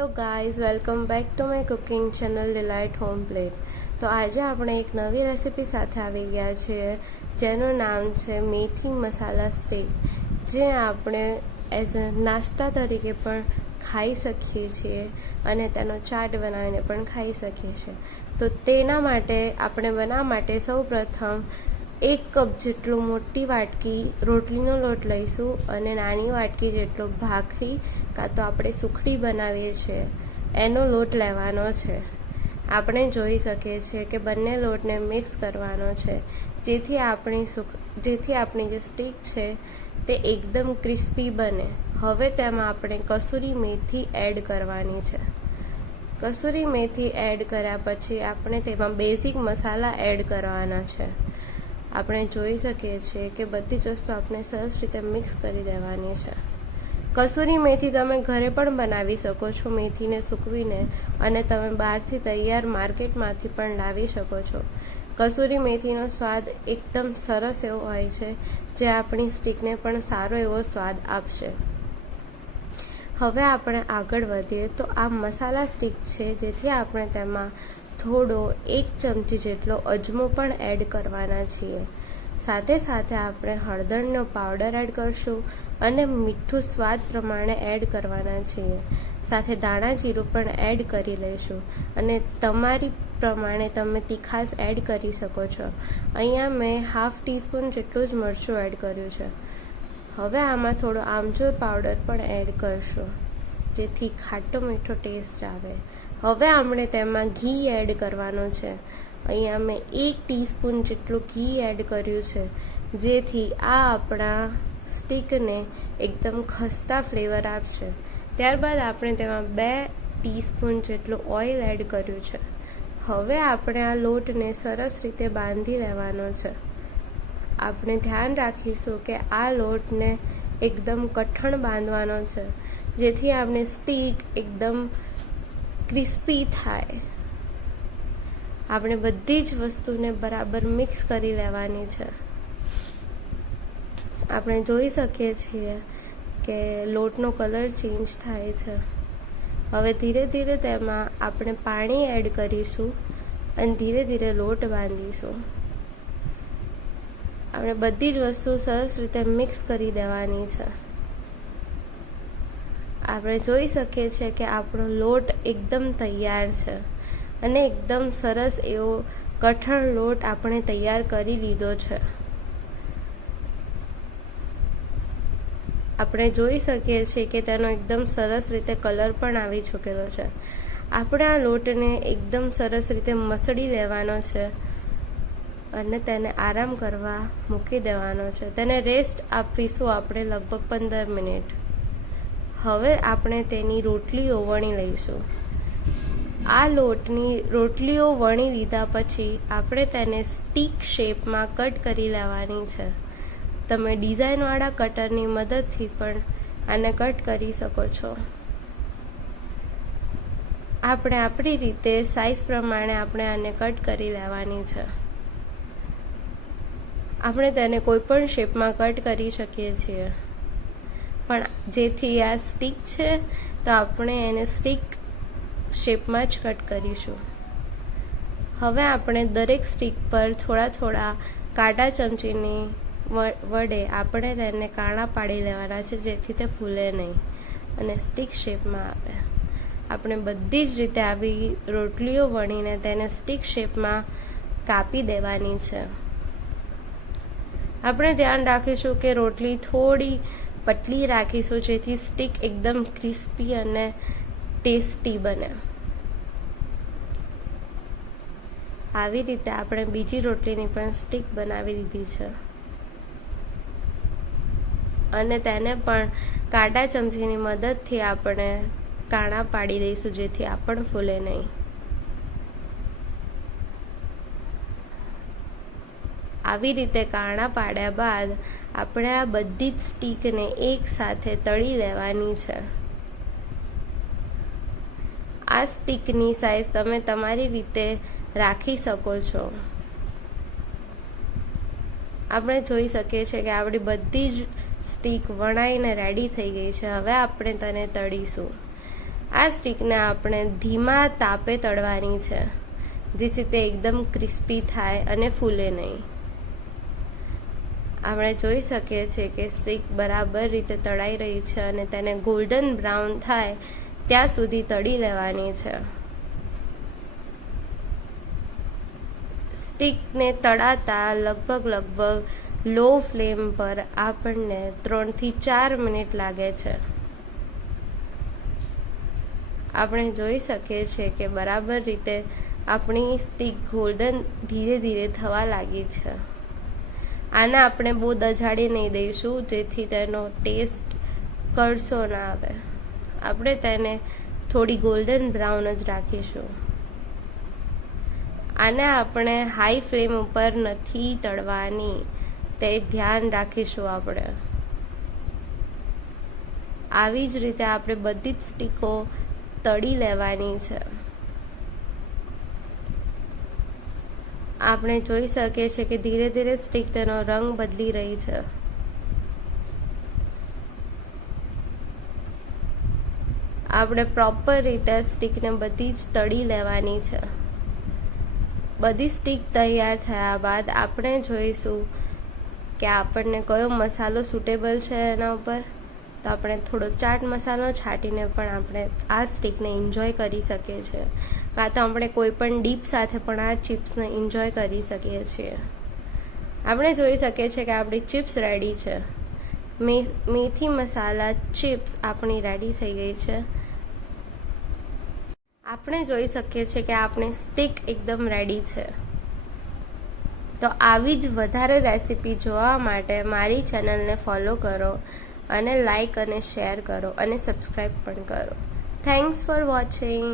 Hello guys, welcome back to my cooking channel Delight Home Plate. તો આજે આપણે એક નવી રેસિપી સાથે આવી ગયા છીએ જેનું નામ છે મેથી મસાલા સ્ટીક, જે આપણે એઝ અ નાસ્તા તરીકે પણ ખાઈ શકીએ છીએ અને તેનો ચાટ બનાવીને પણ ખાઈ શકીએ છીએ. તો તેના માટે, આપણે બનાવવા માટે સૌ પ્રથમ એક કપ જેટલું મોટી વાટકી રોટલીનો લોટ લઈશું અને નાની વાટકી જેટલો ભાખરી કાં તો આપણે સુખડી બનાવીએ છીએ, એનો લોટ લેવાનો છે. આપણે જોઈ શકીએ છીએ કે બંને લોટને મિક્સ કરવાનો છે. જેથી આપણી સુખ, જેથી આપણી જે સ્ટીક છે તે એકદમ ક્રિસ્પી બને. હવે તેમાં આપણે કસૂરી મેથી એડ કરવાની છે. કસૂરી મેથી એડ કર્યા પછી આપણે તેમાં બેઝિક મસાલા એડ કરવાના છે. આપણે જોઈ શકીએ છીએ કે બધી જ વસ્તુ આપણે સરસ રીતે મિક્સ કરી દેવાની છે. કસૂરી મેથી તમે ઘરે પણ બનાવી શકો છો, મેથીને સૂકવીને અને તમે બહારથી તૈયાર માર્કેટમાંથી પણ લાવી શકો છો. કસૂરી મેથીનો સ્વાદ એકદમ સરસ એવો હોય છે, જે આપણી સ્ટીકને પણ સારો એવો સ્વાદ આપશે. હવે આપણે આગળ વધીએ તો આ મસાલા સ્ટીક છે, જેથી આપણે તેમાં થોડો એક ચમચી જેટલો અજમો પણ એડ કરવાના છીએ. સાથે સાથે આપણે હળદરનો પાવડર એડ કરશું અને મીઠું સ્વાદ પ્રમાણે એડ કરવાના છીએ. સાથે દાણા જીરું પણ એડ કરી લઈશું અને તમારી પ્રમાણે તમે તીખાસ એડ કરી શકો છો. અહીંયા મેં હાફ ટીસ્પૂન જેટલું જ મરચું એડ કર્યું છે. હવે આમાં થોડો આમચૂર પાવડર પણ એડ કરશું. જેથી ખાટો મીઠો ટેસ્ટ આવે. હવે આપણે તેમાં ઘી એડ કરવાનો છે. અહીંયા મેં એક ટીસ્પૂન જેટલું ઘી એડ કર્યું છે, જેથી આ આપણા સ્ટીકને એકદમ ખસ્તા ફ્લેવર આપશે. ત્યારબાદ આપણે તેમાં બે ટીસ્પૂન જેટલું ઓઇલ એડ કર્યું છે. હવે આપણે આ લોટને સરસ રીતે બાંધી લેવાનો છે. આપણે ધ્યાન રાખીશું કે આ લોટને એકદમ કઠણ બાંધવાનો છે. જેથી આપણે સ્ટીક એકદમ ક્રિસ્પી થાય. આપણે બધી જ વસ્તુને બરાબર મિક્સ કરી લેવાની છે. આપણે જોઈ શકીએ છીએ કે લોટનો કલર ચેન્જ થાય છે. હવે ધીરે ધીરે તેમાં આપણે પાણી એડ કરીશું અને ધીરે ધીરે લોટ બાંધીશું. આપણે બધી જ વસ્તુ સરસ રીતે મિક્સ કરી દેવાની છે. આપણે જોઈ શકીએ છીએ કે આપણો લોટ એકદમ તૈયાર છે અને એકદમ સરસ એવો કઠણ લોટ આપણે તૈયાર કરી લીધો છે. આપણે જોઈ શકીએ છીએ કે તેનો એકદમ સરસ રીતે કલર પણ આવી ચૂકેલો છે. આપણે આ લોટને એકદમ સરસ રીતે મસળી લેવાનો છે. અને તેને આરામ કરવા મૂકી દેવાનો છે. તેને રેસ્ટ આપીશું આપણે લગભગ પંદર મિનિટ. હવે આપણે તેની રોટલીઓ વણી લઈશું. આ લોટની રોટલીઓ વણી લીધા પછી આપણે તેને સ્ટીક શેપમાં કટ કરી લેવાની છે. તમે ડિઝાઇનવાળા કટરની મદદથી પણ આને કટ કરી શકો છો. આપણે આપણી રીતે સાઇઝ પ્રમાણે આપણે આને કટ કરી લેવાની છે. આપણે તેને કોઈ પણ શેપમાં કટ કરી શકીએ છીએ. પણ જેથી આ સ્ટીક છે, તો આપણે એને સ્ટીક શેપમાં જ કટ કરીશું. હવે આપણે દરેક સ્ટીક પર થોડા થોડા કાંટા ચમચીની વડે આપણે તેને કાણા પાડી લેવાના છે, જેથી તે ફૂલે નહીં અને સ્ટીક શેપમાં આવે. આપણે બધી જ રીતે આવી રોટલીઓ વણીને તેને સ્ટીક શેપમાં કાપી દેવાની છે. આપણે ધ્યાન રાખીશું કે રોટલી થોડી પતલી રાખીશું જેથી સ્ટીક એકદમ ક્રિસ્પી અને ટેસ્ટી બને. આવી રીતે આપણે બીજી રોટલીની પણ સ્ટીક બનાવી દીધી છે. અને તેને પણ કાંટા ચમચીની મદદથી આપણે કાણા પાડી દઈશું જેથી આ પણ ફૂલે નહીં. આવી રીતે કાણા પાડ્યા બાદ આપણે આ બધી જ સ્ટીકને એક સાથે તળી લેવાની છે. આ સ્ટીકની સાઈઝ તમે તમારી રીતે રાખી શકો છો. આપણે જોઈ શકીએ છીએ કે આપણી બધી જ સ્ટીક વણાઈને રેડી થઈ ગઈ છે. હવે આપણે તેને તળીશું. આ સ્ટીકને આપણે ધીમા તાપે તળવાની છે, જેથી તે એકદમ ક્રિસ્પી થાય અને ફૂલે નહીં. આપણે જોઈ શકીએ છીએ કે સ્ટીક બરાબર રીતે તળાઈ રહી છે અને તેને ગોલ્ડન બ્રાઉન થાય ત્યાં સુધી તળી લેવાની છે. સ્ટીકને તળાતા લગભગ લગભગ લો ફ્લેમ પર આપણને ત્રણથી ચાર મિનિટ લાગે છે. આપણે જોઈ શકીએ છીએ કે બરાબર રીતે આપણી સ્ટીક ગોલ્ડન ધીરે ધીરે થવા લાગી છે. આને આપણે બહુ દજાડી નહીં દઈશું, જેથી તેનો ટેસ્ટ કરશો ના આવે. આપણે તેને થોડી ગોલ્ડન બ્રાઉન જ રાખીશું. આને આપણે હાઈ ફ્લેમ ઉપર નથી તળવાની, તે ધ્યાન રાખીશું આપણે. આવી જ રીતે આપણે બધી જ સ્ટીકો તળી લેવાની છે. આપણે જોઈ શકીએ છીએ કે ધીરે ધીરે સ્ટીક તેનો રંગ બદલી રહી છે. આપણે પ્રોપર રીતે સ્ટીકને બધી જ તળી લેવાની છે. બધી સ્ટીક તૈયાર થયા બાદ આપણે જોઈશું કે આપણને કયો મસાલો સુટેબલ છે એના ઉપર. તો આપણે થોડો ચાટ મસાલો છાંટીને પણ આપણે આ સ્ટીકને એન્જોય કરી શકીએ છીએ. કાં તો આપણે કોઈ પણ ડીપ સાથે પણ આ ચિપ્સને એન્જોય કરી શકીએ છીએ. આપણે જોઈ શકીએ છીએ કે આપણી ચિપ્સ રેડી છે. મેથી મસાલા ચિપ્સ આપણી રેડી થઈ ગઈ છે. આપણે જોઈ શકીએ છીએ કે આપણી સ્ટીક એકદમ રેડી છે. તો આવી જ વધારે રેસીપી જોવા માટે મારી ચેનલને ફોલો કરો. અને લાઈક અને શેર કરો અને સબસ્ક્રાઈબ પણ કરો. Thanks for watching